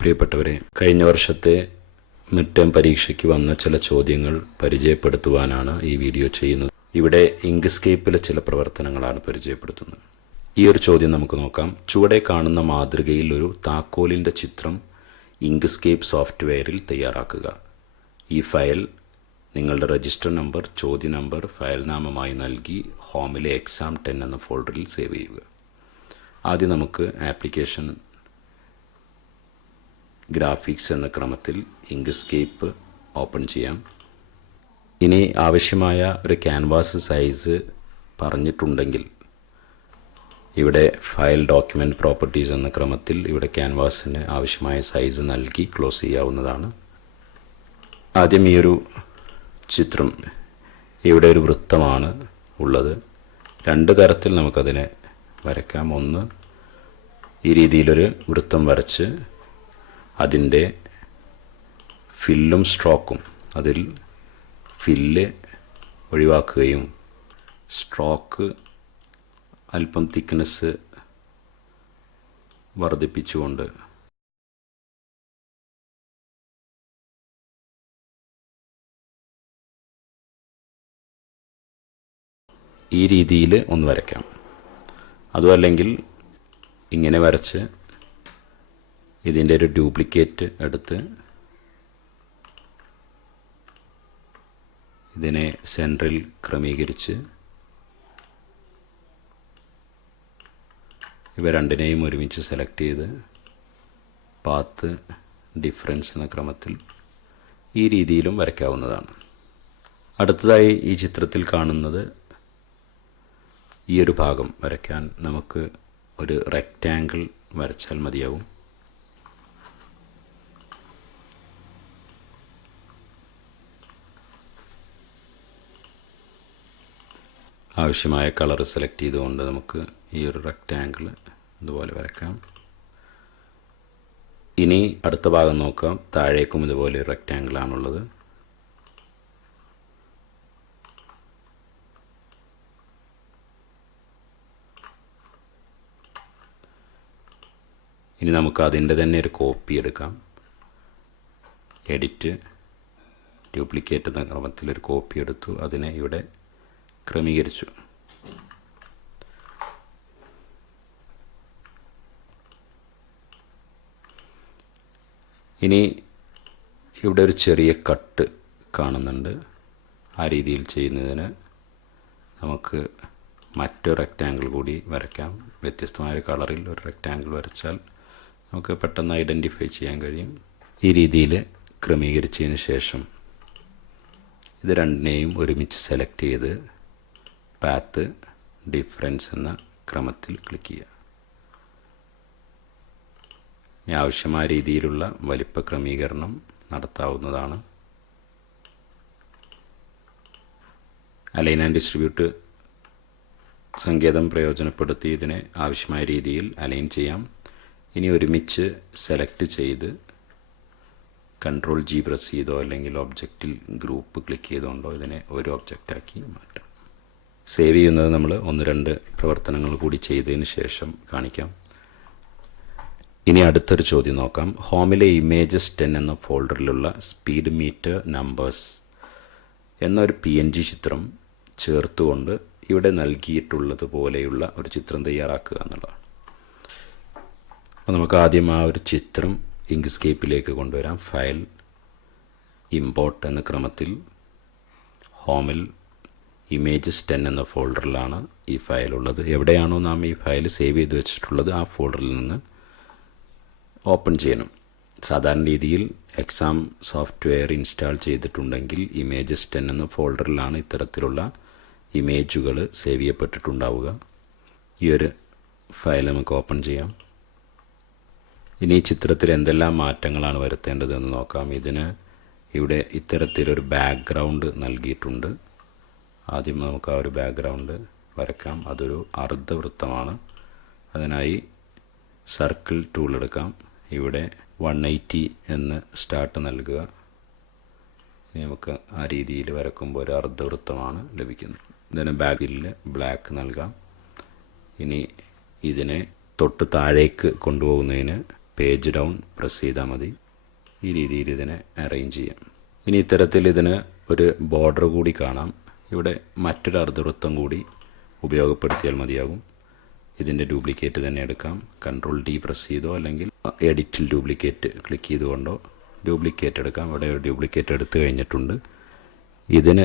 പ്രിയപ്പെട്ടവരെ, കഴിഞ്ഞ വർഷത്തെ മിഡ് ടേം പരീക്ഷയ്ക്ക് വന്ന ചില ചോദ്യങ്ങൾ പരിചയപ്പെടുത്തുവാനാണ് ഈ വീഡിയോ ചെയ്യുന്നത്. ഇവിടെ ഇങ്ക്സ്കേപ്പിലെ ചില പ്രവർത്തനങ്ങളാണ് പരിചയപ്പെടുത്തുന്നത്. ഈ ഒരു ചോദ്യം നമുക്ക് നോക്കാം. ചുവടെ കാണുന്ന മാതൃകയിൽ ഒരു താക്കോലിൻ്റെ ചിത്രം ഇങ്ക്സ്കേപ്പ് സോഫ്റ്റ്വെയറിൽ തയ്യാറാക്കുക. ഈ ഫയൽ നിങ്ങളുടെ രജിസ്റ്റർ നമ്പർ, ചോദ്യ നമ്പർ, ഫയൽ നാമമായി നൽകി ഹോമിലെ എക്സാം 10 എന്ന ഫോൾഡറിൽ സേവ് ചെയ്യുക. ആദ്യം നമുക്ക് ആപ്ലിക്കേഷൻ ഗ്രാഫിക്സ് എന്ന ക്രമത്തിൽ ഇങ്ക്സ്കേപ്പ് ഓപ്പൺ ചെയ്യാം. ഇനി ആവശ്യമായ ഒരു ക്യാൻവാസ് സൈസ് പറഞ്ഞിട്ടുണ്ടെങ്കിൽ ഇവിടെ ഫയൽ ഡോക്യുമെൻറ്റ് പ്രോപ്പർട്ടീസ് എന്ന ക്രമത്തിൽ ഇവിടെ ക്യാൻവാസിന് ആവശ്യമായ സൈസ് നൽകി ക്ലോസ് ചെയ്യാവുന്നതാണ്. ആദ്യം ഈ ഒരു ചിത്രം, ഇവിടെ ഒരു വൃത്തമാണ് ഉള്ളത്. രണ്ട് തരത്തിൽ നമുക്കതിനെ വരയ്ക്കാം. ഒന്ന്, ഈ രീതിയിലൊരു വൃത്തം വരച്ച് അതിൻ്റെ ഫില്ലും സ്ട്രോക്കും, അതിൽ ഫില്ല് ഒഴിവാക്കുകയും സ്ട്രോക്ക് അല്പം തിക്നെസ് വർദ്ധിപ്പിച്ചുകൊണ്ട് ഈ രീതിയിൽ ഒന്ന് വരയ്ക്കാം. അതും അല്ലെങ്കിൽ ഇങ്ങനെ വരച്ച് ഇതിൻ്റെ ഒരു ഡ്യൂപ്ലിക്കേറ്റ് എടുത്ത് ഇതിനെ സെൻട്രിൽ ക്രമീകരിച്ച് ഇവ രണ്ടിനെയും ഒരുമിച്ച് സെലക്ട് ചെയ്ത് പാത്ത് ഡിഫറൻസ് എന്ന ക്രമത്തിൽ ഈ രീതിയിലും വരയ്ക്കാവുന്നതാണ്. അടുത്തതായി ഈ ചിത്രത്തിൽ കാണുന്നത്, ഈ ഒരു ഭാഗം വരയ്ക്കാൻ നമുക്ക് ഒരു റെക്റ്റാങ്കിൾ വരച്ചാൽ മതിയാവും. ആവശ്യമായ കളർ സെലക്ട് ചെയ്തുകൊണ്ട് നമുക്ക് ഈ ഒരു റെക്റ്റാങ്കിൾ ഇതുപോലെ വരയ്ക്കാം. ഇനി അടുത്ത ഭാഗം നോക്കാം. താഴേക്കും ഇതുപോലെ ഒരു റെക്റ്റാങ്കിളാണുള്ളത്. ഇനി നമുക്ക് അതിൻ്റെ തന്നെ ഒരു കോപ്പി എടുക്കാം. എഡിറ്റ്, ഡ്യൂപ്ലിക്കേറ്റ് എന്ന ക്രമത്തിലൊരു കോപ്പി എടുത്തു, അതിനെ ഇവിടെ ക്രമീകരിച്ചു. ഇനി ഇവിടെ ഒരു ചെറിയ കട്ട് കാണുന്നുണ്ട്. ആ രീതിയിൽ ചെയ്യുന്നതിന് നമുക്ക് മറ്റൊരു റെക്റ്റാങ്കിൾ കൂടി വരയ്ക്കാം. വ്യത്യസ്തമായ കളറിൽ ഒരു റെക്റ്റാങ്കിൾ വരച്ചാൽ നമുക്ക് പെട്ടെന്ന് ഐഡൻറ്റിഫൈ ചെയ്യാൻ കഴിയും. ഈ രീതിയിൽ ക്രമീകരിച്ചതിന് ശേഷം ഇത് രണ്ടിനെയും ഒരുമിച്ച് സെലക്ട് ചെയ്ത് പാത്ത് ഡിഫറൻസ് എന്ന ക്രമത്തിൽ ക്ലിക്ക് ചെയ്യുക. ആവശ്യമായ രീതിയിലുള്ള വലിപ്പ ക്രമീകരണം നടത്താവുന്നതാണ്. അലൈൻ ആൻഡ് ഡിസ്ട്രിബ്യൂട്ട് സങ്കേതം പ്രയോജനപ്പെടുത്തി ഇതിനെ ആവശ്യമായ രീതിയിൽ അലൈൻ ചെയ്യാം. ഇനി ഒരുമിച്ച് സെലക്ട് ചെയ്ത് Ctrl+G പ്രസ് ചെയ്തോ അല്ലെങ്കിൽ ഒബ്ജക്റ്റിൽ ഗ്രൂപ്പ് ക്ലിക്ക് ചെയ്തുകൊണ്ടോ ഇതിനെ ഒരു ഒബ്ജക്റ്റാക്കി മാറ്റാം. സേവ് ചെയ്യുന്നത് നമ്മൾ 1-2 പ്രവർത്തനങ്ങൾ കൂടി ചെയ്തതിന് ശേഷം കാണിക്കാം. ഇനി അടുത്തൊരു ചോദ്യം നോക്കാം. ഹോമിലെ ഇമേജസ് 10 എന്ന ഫോൾഡറിലുള്ള സ്പീഡ് മീറ്റർ നമ്പേഴ്സ് എന്നൊരു PNG ചിത്രം ചേർത്തുകൊണ്ട് ഇവിടെ നൽകിയിട്ടുള്ളത് പോലെയുള്ള ഒരു ചിത്രം തയ്യാറാക്കുക എന്നുള്ളതാണ്. അപ്പോൾ നമുക്ക് ആദ്യം ആ ഒരു ചിത്രം ഇങ്ക്സ്കേപ്പിലേക്ക് കൊണ്ടുവരാം. ഫയൽ, ഇമ്പോർട്ട് എന്ന ക്രമത്തിൽ ഹോമിൽ ഇമേജസ് 10 എന്ന ഫോൾഡറിലാണ് ഈ ഫയൽ ഉള്ളത്. എവിടെയാണോ നാം ഈ ഫയൽ സേവ് ചെയ്ത് വെച്ചിട്ടുള്ളത് ആ ഫോൾഡറിൽ നിന്ന് ഓപ്പൺ ചെയ്യണം. സാധാരണ രീതിയിൽ എക്സാം സോഫ്റ്റ്വെയർ ഇൻസ്റ്റാൾ ചെയ്തിട്ടുണ്ടെങ്കിൽ ഇമേജസ് 10 എന്ന ഫോൾഡറിലാണ് ഇത്തരത്തിലുള്ള ഇമേജുകൾ സേവ് ചെയ്യപ്പെട്ടിട്ടുണ്ടാവുക. ഈ ഒരു ഫയൽ നമുക്ക് ഓപ്പൺ ചെയ്യാം. ഇനി ഈ ചിത്രത്തിൽ എന്തെല്ലാം മാറ്റങ്ങളാണ് വരുത്തേണ്ടതെന്ന് നോക്കാം. ഇതിന് ഇവിടെ ഇത്തരത്തിലൊരു ബാക്ക്ഗ്രൗണ്ട് നൽകിയിട്ടുണ്ട്. ആദ്യം നമുക്ക് ആ ഒരു ബാക്ക്ഗ്രൗണ്ട് വരയ്ക്കാം. അതൊരു അർദ്ധവൃത്തമാണ്. അതിനായി സർക്കിൾ ടൂൾ എടുക്കാം. ഇവിടെ 180 എന്ന് സ്റ്റാർട്ട് നൽകുക. ഇനി നമുക്ക് ആ രീതിയിൽ വരക്കുമ്പോൾ ഒരു അർദ്ധവൃത്തമാണ് ലഭിക്കുന്നത്. ഇതിന് ബാക്കിൽ ബ്ലാക്ക് നൽകാം. ഇനി ഇതിനെ തൊട്ട് താഴേക്ക് കൊണ്ടുപോകുന്നതിന് പേജ് ഡൗൺ പ്രസ് ചെയ്താൽ മതി. ഈ രീതിയിൽ ഇതിനെ അറേഞ്ച് ചെയ്യാം. ഇനി ഇത്തരത്തിൽ ഇതിന് ഒരു ബോർഡർ കൂടി കാണാം. ഇവിടെ മറ്റൊരു അർദ്ധവൃത്തം കൂടി ഉപയോഗപ്പെടുത്തിയാൽ മതിയാകും. ഇതിൻ്റെ ഡ്യൂപ്ലിക്കേറ്റ് തന്നെ എടുക്കാം. കൺട്രോൾ ഡി പ്രസ് ചെയ്തോ അല്ലെങ്കിൽ എഡിറ്റിൽ ഡ്യൂപ്ലിക്കേറ്റ് ക്ലിക്ക് ചെയ്തുകൊണ്ടോ ഡ്യൂപ്ലിക്കേറ്റ് എടുക്കാം. ഇവിടെ ഒരു ഡ്യൂപ്ലിക്കേറ്റ് എടുത്തു കഴിഞ്ഞിട്ടുണ്ട്. ഇതിന്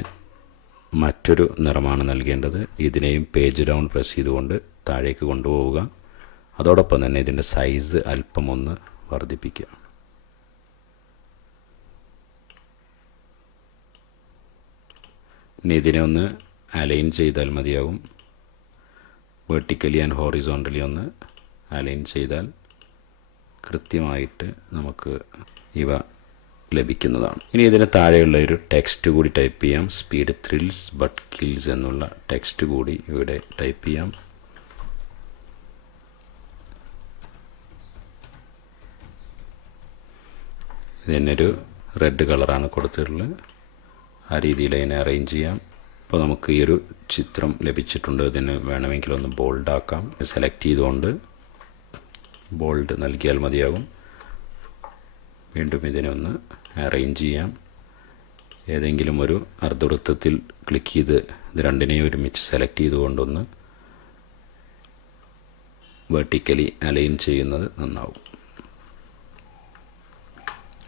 മറ്റൊരു നിറമാണ് നൽകേണ്ടത്. ഇതിനെയും പേജ് ഡൗൺ പ്രസ് ചെയ്തുകൊണ്ട് താഴേക്ക് കൊണ്ടുപോവുക. അതോടൊപ്പം തന്നെ ഇതിൻ്റെ സൈസ് അല്പം ഒന്ന് വർദ്ധിപ്പിക്കുക. ഇനി ഇതിനെ ഒന്ന് അലൈൻ ചെയ്താൽ മതിയാകും. വെർട്ടിക്കലി ആൻഡ് ഹോറിസോണ്ടലി ഒന്ന് അലൈൻ ചെയ്താൽ കൃത്യമായിട്ട് നമുക്ക് ഇവ ലഭിക്കുന്നതാണ്. ഇനി ഇതിന് താഴെയുള്ള ഒരു ടെക്സ്റ്റ് കൂടി ടൈപ്പ് ചെയ്യാം. സ്പീഡ് ത്രിൽസ് ബട്ട് കിൽസ് എന്നുള്ള ടെക്സ്റ്റ് കൂടി ഇവിടെ ടൈപ്പ് ചെയ്യാം. ഇതിനൊരു റെഡ് കളറാണ് കൊടുത്തിട്ടുള്ളത്. ആ രീതിയിൽ അതിനെ അറേഞ്ച് ചെയ്യാം. അപ്പോൾ നമുക്ക് ഈ ഒരു ചിത്രം ലഭിച്ചിട്ടുണ്ട്. ഇതിന് വേണമെങ്കിൽ ഒന്ന് ബോൾഡ് ആക്കാം. സെലക്ട് ചെയ്തുകൊണ്ട് ബോൾഡ് നൽകിയാൽ മതിയാകും. വീണ്ടും ഇതിനെ ഒന്ന് അറേഞ്ച് ചെയ്യാം. ഏതെങ്കിലും ഒരു അർദ്ധവൃത്തത്തിൽ ക്ലിക്ക് ചെയ്ത് ഇത് രണ്ടിനെയും ഒരുമിച്ച് സെലക്ട് ചെയ്തുകൊണ്ടൊന്ന് വെർട്ടിക്കലി അലൈൻ ചെയ്യുന്നത് നന്നാവും.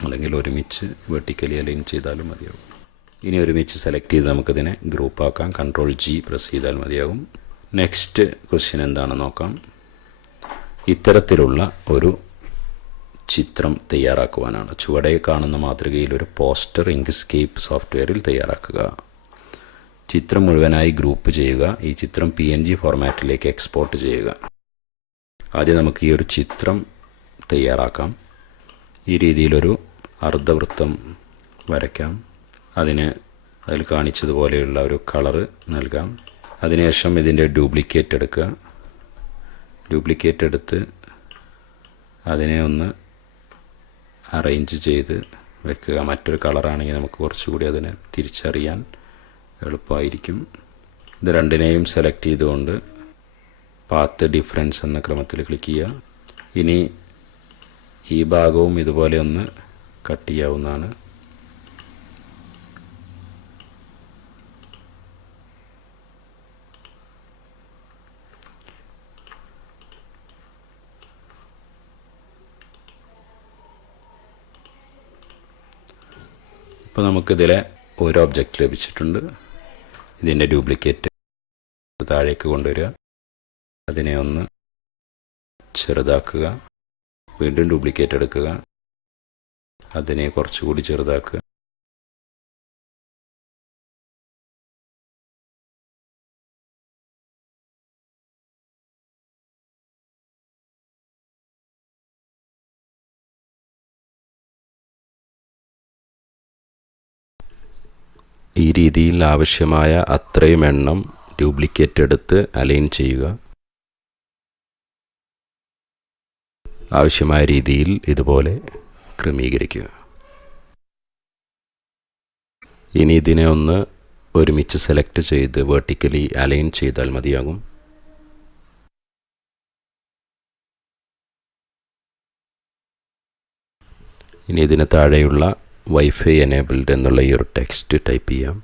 അല്ലെങ്കിൽ ഒരുമിച്ച് വെർട്ടിക്കലി അലൈൻ ചെയ്താലും മതിയാകും. ഇനി ഒരുമിച്ച് സെലക്ട് ചെയ്ത് നമുക്കിതിനെ ഗ്രൂപ്പ് ആക്കാം. കൺട്രോൾ ജി പ്രസ് ചെയ്താൽ മതിയാകും. നെക്സ്റ്റ് ക്വസ്റ്റ്യൻ എന്താണെന്ന് നോക്കാം. ഇത്തരത്തിലുള്ള ഒരു ചിത്രം തയ്യാറാക്കുവാനാണ്. ചുവടെ കാണുന്ന മാതൃകയിൽ ഒരു പോസ്റ്റർ ഇങ്ക്സ്കേപ്പ് സോഫ്റ്റ്വെയറിൽ തയ്യാറാക്കുക. ചിത്രം മുഴുവനായി ഗ്രൂപ്പ് ചെയ്യുക. ഈ ചിത്രം PNG ഫോർമാറ്റിലേക്ക് എക്സ്പോർട്ട് ചെയ്യുക. ആദ്യം നമുക്ക് ഈ ഒരു ചിത്രം തയ്യാറാക്കാം. ഈ രീതിയിലൊരു അർദ്ധവൃത്തം വരയ്ക്കാം. അതിൽ കാണിച്ചതുപോലെയുള്ള ഒരു കളറ് നൽകാം. അതിനുശേഷം ഇതിൻ്റെ ഡ്യൂപ്ലിക്കേറ്റ് എടുക്കുക. ഡ്യൂപ്ലിക്കേറ്റ് എടുത്ത് അതിനെ ഒന്ന് അറേഞ്ച് ചെയ്ത് വെക്കുക. മറ്റൊരു കളറാണെങ്കിൽ നമുക്ക് കുറച്ചുകൂടി അതിനെ തിരിച്ചറിയാൻ എളുപ്പമായിരിക്കും. ഇത് രണ്ടിനെയും സെലക്ട് ചെയ്തുകൊണ്ട് പാത്ത് ഡിഫറൻസ് എന്ന ക്രമത്തിൽ ക്ലിക്ക് ചെയ്യുക. ഇനി ഈ ഭാഗവും ഇതുപോലെ ഒന്ന് കട്ട് ചെയ്യാവുന്നതാണ്. ഇപ്പോൾ നമുക്കിതിലെ ഒരു ഒബ്ജക്റ്റ് ലഭിച്ചിട്ടുണ്ട്. ഇതിൻ്റെ ഡ്യൂപ്ലിക്കേറ്റ് താഴേക്ക് കൊണ്ടുവരിക. അതിനെ ഒന്ന് ചെറുതാക്കുക. വീണ്ടും ഡ്യൂപ്ലിക്കേറ്റ് എടുക്കുക. അതിനെ കുറച്ചുകൂടി ചെറുതാക്കുക. ഈ രീതിയിൽ ആവശ്യമായ അത്രയും എണ്ണം ഡ്യൂപ്ലിക്കേറ്റ് എടുത്ത് അലൈൻ ചെയ്യുക. ആവശ്യമായ രീതിയിൽ ഇതുപോലെ ക്രമീകരിക്കുക. ഇനി ഇതിനെ ഒന്ന് ഒരുമിച്ച് സെലക്ട് ചെയ്ത് വെർട്ടിക്കലി അലൈൻ ചെയ്താൽ മതിയാകും. ഇനി ഇതിന് താഴെയുള്ള വൈഫൈ എനേബിൾഡ് എന്നുള്ള ഈ ഒരു ടെക്സ്റ്റ് ടൈപ്പ് ചെയ്യാം.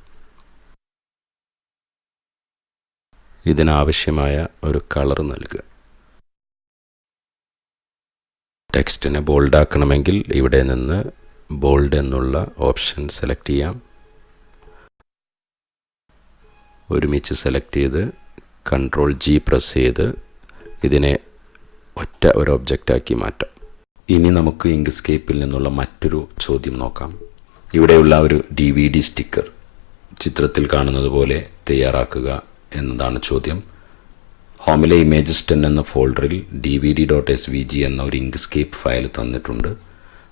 ഇതിനാവശ്യമായ ഒരു കളർ നൽകുക. ടെക്സ്റ്റിനെ ബോൾഡ് ആക്കണമെങ്കിൽ ഇവിടെ നിന്ന് ബോൾഡ് എന്നുള്ള ഓപ്ഷൻ സെലക്ട് ചെയ്യാം. ഒരുമിച്ച് സെലക്ട് ചെയ്ത് കൺട്രോൾ ജി പ്രസ് ചെയ്ത് ഇതിനെ ഒറ്റ ഒരു ഒബ്ജക്റ്റാക്കി മാറ്റാം. ഇനി നമുക്ക് ഇങ്ക്സ്കേപ്പിൽ നിന്നുള്ള മറ്റൊരു ചോദ്യം നോക്കാം. ഇവിടെയുള്ള ഒരു DVD സ്റ്റിക്കർ ചിത്രത്തിൽ കാണുന്നത് പോലെ തയ്യാറാക്കുക എന്നതാണ് ചോദ്യം. ഹോമിലെ ഇമേജസ് 10 എന്ന ഫോൾഡറിൽ dvd.svg എന്ന ഒരു ഇങ്ക്സ്കേപ്പ് ഫയൽ തന്നിട്ടുണ്ട്.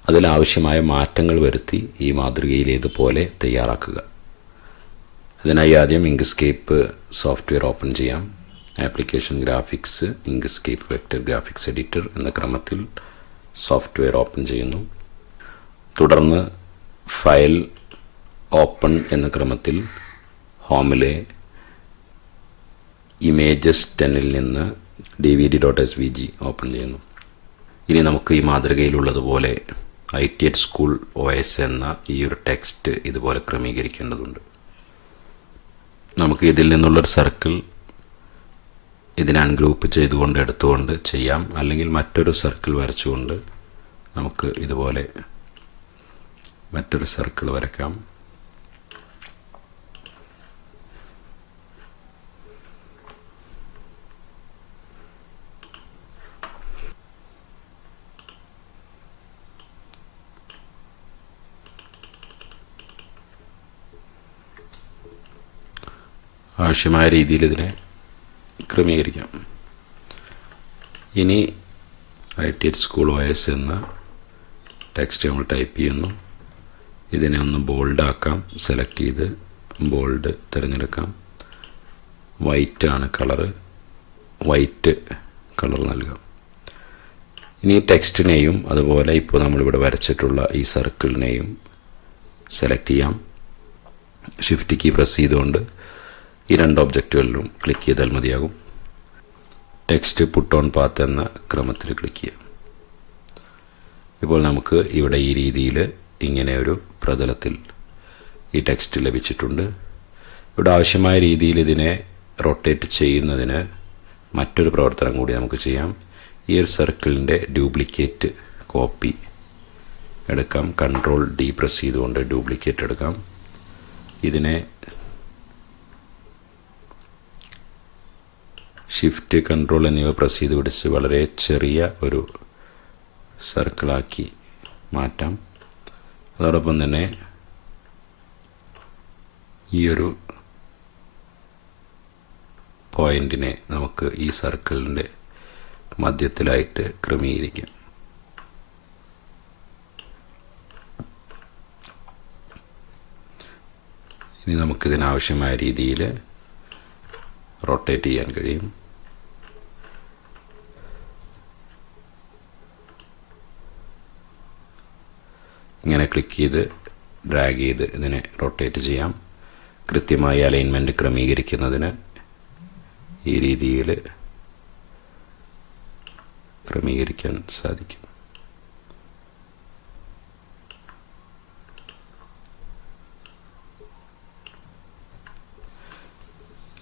അതിലാവശ്യമായ മാറ്റങ്ങൾ വരുത്തി ഈ മാതൃകയിലേതുപോലെ തയ്യാറാക്കുക. അതിനായി ആദ്യം ഇങ്ക്സ്കേപ്പ് സോഫ്റ്റ്വെയർ ഓപ്പൺ ചെയ്യാം. Application graphics, Inkscape vector graphics editor എന്ന ക്രമത്തിൽ സോഫ്റ്റ്വെയർ ഓപ്പൺ ചെയ്യുന്നു. തുടർന്ന് ഫയൽ ഓപ്പൺ എന്ന ക്രമത്തിൽ ഹോമിലെ ഇമേജസ് 10ൽ നിന്ന് dvd.svg ഓപ്പൺ ചെയ്യുന്നു. ഇനി നമുക്ക് ഈ മാതൃകയിലുള്ളതുപോലെ ITH സ്കൂൾ OS എന്ന ഈ ഒരു ടെക്സ്റ്റ് ഇതുപോലെ ക്രമീകരിക്കേണ്ടതുണ്ട്. നമുക്ക് ഇതിൽ നിന്നുള്ളൊരു സർക്കിൾ ഇതിനെ അൺഗ്രൂപ്പ് ചെയ്തുകൊണ്ട് എടുത്തുകൊണ്ട് ചെയ്യാം, അല്ലെങ്കിൽ മറ്റൊരു സർക്കിൾ വരച്ചുകൊണ്ട് നമുക്ക് ഇതുപോലെ മറ്റൊരു സർക്കിൾ വരയ്ക്കാം. ആവശ്യമായ രീതിയിൽ ഇതിനെ ക്രമീകരിക്കാം. ഇനി ITH സ്കൂൾ OS എന്ന ടെക്സ്റ്റ് നമ്മൾ ടൈപ്പ് ചെയ്യുന്നു. ഇതിനെ ഒന്ന് ബോൾഡ് ആക്കാം. സെലക്ട് ചെയ്ത് ബോൾഡ് തിരഞ്ഞെടുക്കാം. വൈറ്റ് ആണ് കളറ്, വൈറ്റ് കളർ നൽകാം. ഇനി ടെക്സ്റ്റിനെയും അതുപോലെ ഇപ്പോൾ നമ്മളിവിടെ വരച്ചിട്ടുള്ള ഈ സർക്കിളിനെയും സെലക്ട് ചെയ്യാം. ഷിഫ്റ്റ് കീ പ്രസ് ചെയ്തുകൊണ്ട് ഈ രണ്ട് ഒബ്ജക്റ്റുകളിലും ക്ലിക്ക് ചെയ്താൽ മതിയാകും. ടെക്സ്റ്റ് പുട്ട് ഓൺ പാത്ത് എന്ന ക്രമത്തിൽ ക്ലിക്ക് ചെയ്യാം. ഇപ്പോൾ നമുക്ക് ഇവിടെ ഈ രീതിയിൽ ഇങ്ങനെ ഒരു പ്രതലത്തിൽ ഈ ടെക്സ്റ്റ് ലഭിച്ചിട്ടുണ്ട്. ഇവിടെ ആവശ്യമായ രീതിയിൽ ഇതിനെ റൊട്ടേറ്റ് ചെയ്യുന്നതിന് മറ്റൊരു പ്രവർത്തനം കൂടി നമുക്ക് ചെയ്യാം. ഈ ഒരു സർക്കിളിൻ്റെ ഡ്യൂപ്ലിക്കേറ്റ് കോപ്പി എടുക്കാം. Ctrl+D പ്രസ് ചെയ്തുകൊണ്ട് ഡ്യൂപ്ലിക്കേറ്റ് എടുക്കാം. ഇതിനെ ഷിഫ്റ്റ് കൺട്രോൾ എന്നിവ പ്രസ് ചെയ്ത് പിടിച്ച് വളരെ ചെറിയ ഒരു സർക്കിളാക്കി മാറ്റാം. അതോടൊപ്പം തന്നെ ഈ ഒരു പോയിന്റിനെ നമുക്ക് ഈ സർക്കിളിൻ്റെ മധ്യത്തിലായിട്ട് ക്രമീകരിക്കാം. ഇനി നമുക്കിതിനാവശ്യമായ രീതിയിൽ റൊട്ടേറ്റ് ചെയ്യാൻ കഴിയും. ഇങ്ങനെ ക്ലിക്ക് ചെയ്ത് ഡ്രാഗ് ചെയ്ത് ഇതിനെ റൊട്ടേറ്റ് ചെയ്യാം. കൃത്യമായി അലൈൻമെൻറ്റ് ക്രമീകരിക്കുന്നതിന് ഈ രീതിയിൽ ക്രമീകരിക്കാൻ സാധിക്കും.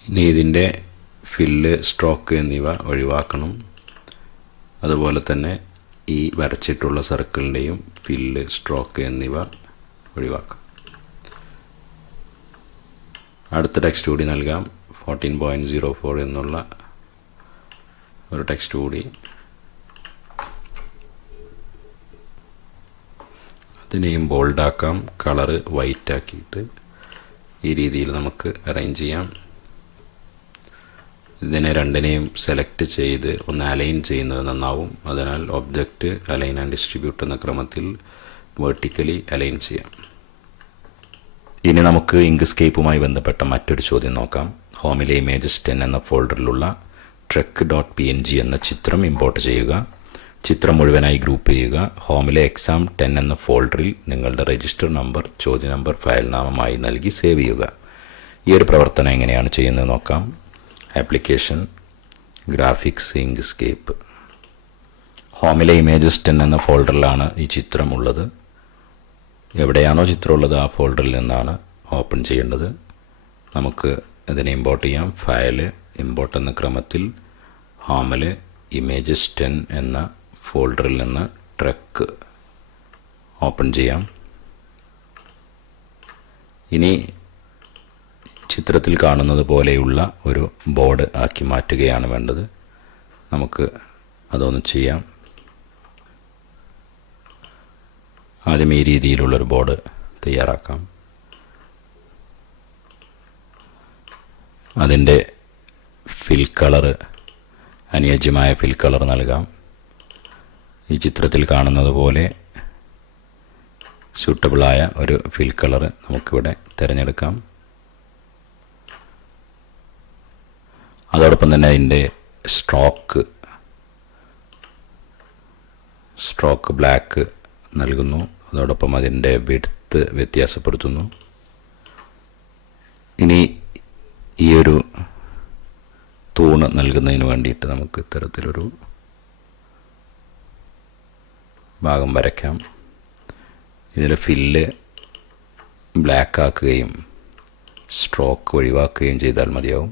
ഇനി ഇതിൻ്റെ ഫില്ല്, സ്ട്രോക്ക് എന്നിവ ഒഴിവാക്കണം. അതുപോലെ തന്നെ ഈ വരച്ചിട്ടുള്ള സർക്കിളിൻ്റെയും ഫില്ല്, സ്ട്രോക്ക് എന്നിവ ഒഴിവാക്കാം. അടുത്ത ടെക്സ്റ്റ് കൂടി നൽകാം. 14.04 എന്നുള്ള ഒരു ടെക്സ്റ്റ് കൂടി. അതിനെയും ബോൾഡാക്കാം. കളറ് വൈറ്റ് ആക്കിയിട്ട് ഈ രീതിയിൽ നമുക്ക് അറേഞ്ച് ചെയ്യാം. ഇതിനെ രണ്ടിനെയും സെലക്ട് ചെയ്ത് ഒന്ന് അലൈൻ ചെയ്യുന്നത് നന്നാവും. അതിനാൽ ഒബ്ജക്റ്റ് അലൈൻ ആൻഡ് ഡിസ്ട്രിബ്യൂട്ട് എന്ന ക്രമത്തിൽ വെർട്ടിക്കലി അലൈൻ ചെയ്യാം. ഇനി നമുക്ക് ഇങ്ക്സ്കേപ്പുമായി ബന്ധപ്പെട്ട മറ്റൊരു ചോദ്യം നോക്കാം. ഹോമിലെ ഇമേജസ് 10 എന്ന ഫോൾഡറിലുള്ള trek.png എന്ന ചിത്രം ഇമ്പോർട്ട് ചെയ്യുക. ചിത്രം മുഴുവനായി ഗ്രൂപ്പ് ചെയ്യുക. ഹോമിലെ exam 10 എന്ന ഫോൾഡറിൽ നിങ്ങളുടെ രജിസ്റ്റർ നമ്പർ, ചോദ്യ നമ്പർ ഫയൽ നാമമായി നൽകി സേവ് ചെയ്യുക. ഈ ഒരു പ്രവർത്തനം എങ്ങനെയാണ് ചെയ്യുന്നത് നോക്കാം. Application, graphics, Inkscape. ഹോമിലെ ഇമേജസ് 10 എന്ന ഫോൾഡറിലാണ് ഈ ചിത്രം ഉള്ളത്. എവിടെയാണോ ചിത്രം ഉള്ളത് ആ ഫോൾഡറിൽ നിന്നാണ് ഓപ്പൺ ചെയ്യേണ്ടത്. നമുക്ക് ഇതിനെ ഇമ്പോർട്ട് ചെയ്യാം. ഫയല്, ഇമ്പോർട്ട് എന്ന ക്രമത്തിൽ ഹോമിൽ ഇമേജസ് 10 എന്ന ഫോൾഡറിൽ നിന്ന് ട്രക്ക് ഓപ്പൺ ചെയ്യാം. ഇനി ചിത്രത്തിൽ കാണുന്നത് പോലെയുള്ള ഒരു ബോർഡ് ആക്കി മാറ്റുകയാണ് വേണ്ടത്. നമുക്ക് അതൊന്ന് ചെയ്യാം. ആദ്യം ഈ രീതിയിലുള്ളൊരു ബോർഡ് തയ്യാറാക്കാം. അതിൻ്റെ ഫിൽ കളറ്, അനുയോജ്യമായ ഫിൽ കളർ നൽകാം. ഈ ചിത്രത്തിൽ കാണുന്നത് പോലെ സ്യൂട്ടബിളായ ഒരു ഫിൽ കളർ നമുക്കിവിടെ തിരഞ്ഞെടുക്കാം. അതോടൊപ്പം തന്നെ അതിൻ്റെ സ്ട്രോക്ക് ബ്ലാക്ക് നൽകുന്നു. അതോടൊപ്പം അതിൻ്റെ വിഡ്ത്ത് വ്യത്യാസപ്പെടുത്തുന്നു. ഇനി ഈ ഒരു തൂണ് നൽകുന്നതിന് വേണ്ടിയിട്ട് നമുക്ക് ഇത്തരത്തിലൊരു ഭാഗം വരയ്ക്കാം. ഇതിൽ ഫില്ല് ബ്ലാക്ക് ആക്കുകയും സ്ട്രോക്ക് ഒഴിവാക്കുകയും ചെയ്താൽ മതിയാവും.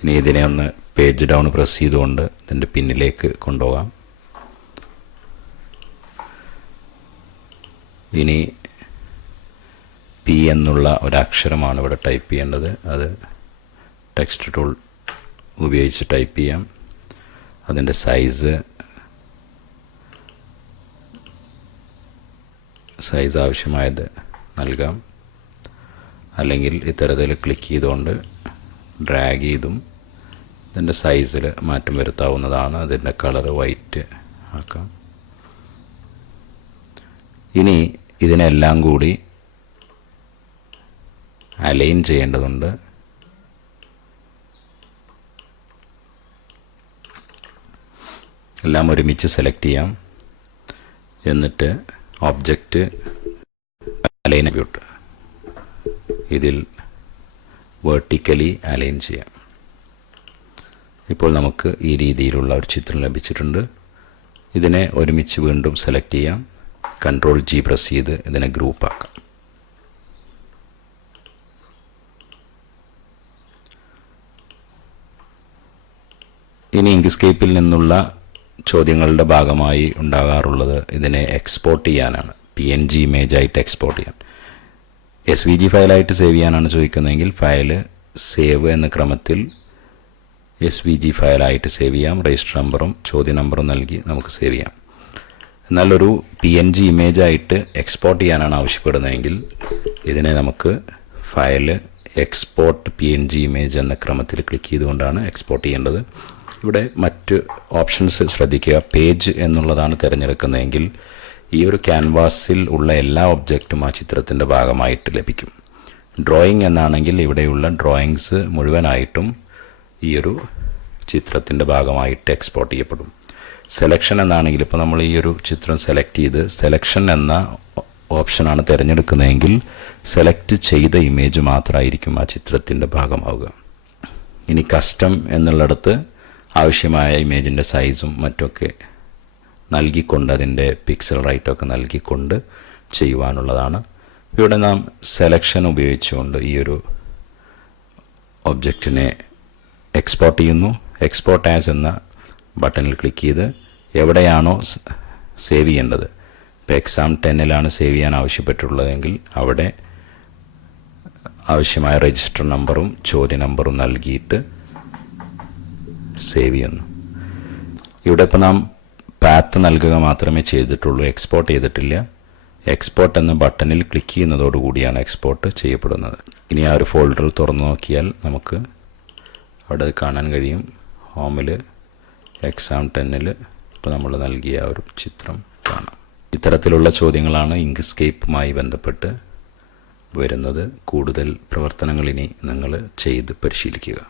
ഇനി ഇതിനെ ഒന്ന് പേജ് ഡൗൺ പ്രസ് ചെയ്തുകൊണ്ട് ഇതിൻ്റെ പിന്നിലേക്ക് കൊണ്ടുപോകാം. ഇനി പി എന്നുള്ള ഒരക്ഷരമാണ് ഇവിടെ ടൈപ്പ് ചെയ്യേണ്ടത്. അത് ടെക്സ്റ്റ് ടൂൾ ഉപയോഗിച്ച് ടൈപ്പ് ചെയ്യാം. അതിൻ്റെ സൈസ് ആവശ്യമായത് നൽകാം. അല്ലെങ്കിൽ ഇത്തരത്തിൽ ക്ലിക്ക് ചെയ്തുകൊണ്ട് ഡ്രാഗ് ചെയ്തും ഇതിൻ്റെ സൈസിൽ മാറ്റം വരുത്താവുന്നതാണ്. അതിൻ്റെ കളർ വൈറ്റ് ആക്കാം. ഇനി ഇതിനെല്ലാം കൂടി അലൈൻ ചെയ്യേണ്ടതുണ്ട്. എല്ലാം ഒരുമിച്ച് സെലക്ട് ചെയ്യാം. എന്നിട്ട് ഒബ്ജക്റ്റ് അലൈൻ അബ്യൂട്ട് ഇതിൽ വെർട്ടിക്കലി അലൈൻ ചെയ്യാം. ഇപ്പോൾ നമുക്ക് ഈ രീതിയിലുള്ള ഒരു ചിത്രം ലഭിച്ചിട്ടുണ്ട്. ഇതിനെ ഒരുമിച്ച് വീണ്ടും സെലക്ട് ചെയ്യാം. കൺട്രോൾ ജി പ്രസ് ചെയ്ത് ഇതിനെ ഗ്രൂപ്പ് ആക്കാം. ഇനി ഇങ്ക്സ്കേപ്പിൽ നിന്നുള്ള ചോദ്യങ്ങളുടെ ഭാഗമായി ഉണ്ടാകാറുള്ളത് ഇതിനെ എക്സ്പോർട്ട് ചെയ്യാനാണ്. PNG ഇമേജായിട്ട് എക്സ്പോർട്ട് ചെയ്യാൻ. SVG ഫയലായിട്ട് സേവ് ചെയ്യാനാണ് ചോദിക്കുന്നതെങ്കിൽ ഫയൽ സേവ് എന്ന ക്രമത്തിൽ SVG ഫയലായിട്ട് സേവ് ചെയ്യാം. രജിസ്റ്റർ നമ്പറും ചോദ്യ നമ്പറും നൽകി നമുക്ക് സേവ് ചെയ്യാം. എന്നാൽ ഒരു PNG ഇമേജായിട്ട് എക്സ്പോർട്ട് ചെയ്യാനാണ് ആവശ്യപ്പെടുന്നതെങ്കിൽ ഇതിനെ നമുക്ക് ഫയൽ എക്സ്പോർട്ട് PNG ഇമേജ് എന്ന ക്രമത്തിൽ ക്ലിക്ക് ചെയ്തുകൊണ്ടാണ് എക്സ്പോർട്ട് ചെയ്യേണ്ടത്. ഇവിടെ മറ്റ് ഓപ്ഷൻസ് ശ്രദ്ധിക്കുക. പേജ് എന്നുള്ളതാണ് തിരഞ്ഞെടുക്കുന്നതെങ്കിൽ ഈ ഒരു ക്യാൻവാസിൽ ഉള്ള എല്ലാ ഒബ്ജക്റ്റും ആ ചിത്രത്തിൻ്റെ ഭാഗമായിട്ട് ലഭിക്കും. ഡ്രോയിങ് എന്നാണെങ്കിൽ ഇവിടെയുള്ള ഡ്രോയിങ്സ് മുഴുവനായിട്ടും ഈ ഒരു ചിത്രത്തിൻ്റെ ഭാഗമായിട്ട് എക്സ്പോർട്ട് ചെയ്യപ്പെടും. സെലക്ഷൻ എന്നാണെങ്കിൽ ഇപ്പോൾ നമ്മൾ ഈ ഒരു ചിത്രം സെലക്ട് ചെയ്ത് സെലക്ഷൻ എന്ന ഓപ്ഷനാണ് തിരഞ്ഞെടുക്കുന്നതെങ്കിൽ സെലക്ട് ചെയ്ത ഇമേജ് മാത്രമായിരിക്കും ആ ചിത്രത്തിൻ്റെ ഭാഗമാവുക. ഇനി കസ്റ്റം എന്നുള്ളിടത്ത് ആവശ്യമായ ഇമേജിൻ്റെ സൈസും മറ്റൊക്കെ നൽകിക്കൊണ്ട് അതിൻ്റെ പിക്സൽ റൈറ്റൊക്കെ നൽകിക്കൊണ്ട് ചെയ്യുവാനുള്ളതാണ്. ഇവിടെ നാം സെലക്ഷൻ ഉപയോഗിച്ചുകൊണ്ട് ഈ ഒരു ഒബ്ജക്റ്റിനെ എക്സ്പോർട്ട് ചെയ്യുന്നു. എക്സ്പോർട്ട് ആസ് എന്ന ബട്ടണിൽ ക്ലിക്ക് ചെയ്ത് എവിടെയാണോ സേവ് ചെയ്യേണ്ടത്, ഇപ്പോൾ എക്സാം 10ലാണ് സേവ് ചെയ്യാൻ ആവശ്യപ്പെട്ടിട്ടുള്ളതെങ്കിൽ അവിടെ ആവശ്യമായ രജിസ്റ്റർ നമ്പറും ചോദ്യ നമ്പറും നൽകിയിട്ട് സേവ് ചെയ്യുന്നു. ഇവിടെ ഇപ്പോൾ നാം പാത്ത് നൽകുക മാത്രമേ ചെയ്തിട്ടുള്ളൂ, എക്സ്പോർട്ട് ചെയ്തിട്ടില്ല. എക്സ്പോർട്ട് എന്ന ബട്ടണിൽ ക്ലിക്ക് ചെയ്യുന്നതോടുകൂടിയാണ് എക്സ്പോർട്ട് ചെയ്യപ്പെടുന്നത്. ഇനി ആ ഒരു ഫോൾഡർ തുറന്നു നോക്കിയാൽ നമുക്ക് അവിടെ കാണാൻ കഴിയും. ഹോമിൽ എക്സാം 10ൽ ഇപ്പോൾ നമ്മൾ നൽകിയ ആ ഒരു ചിത്രം കാണാം. ഇത്തരത്തിലുള്ള ചോദ്യങ്ങളാണ് ഇങ്ക്സ്കേപ്പുമായി ബന്ധപ്പെട്ട് വരുന്നത്. കൂടുതൽ പ്രവർത്തനങ്ങൾ ഇനി നിങ്ങൾ ചെയ്ത് പരിശീലിക്കുക.